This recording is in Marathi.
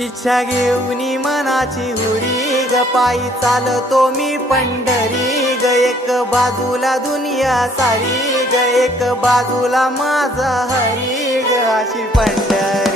इच्छा घेऊनी मनाची हुरी ग पायी चालतो मी पंढरी ग एक बाजूला दुनिया सारी ग एक बाजूला माझा हरी ग अशी पंढरी।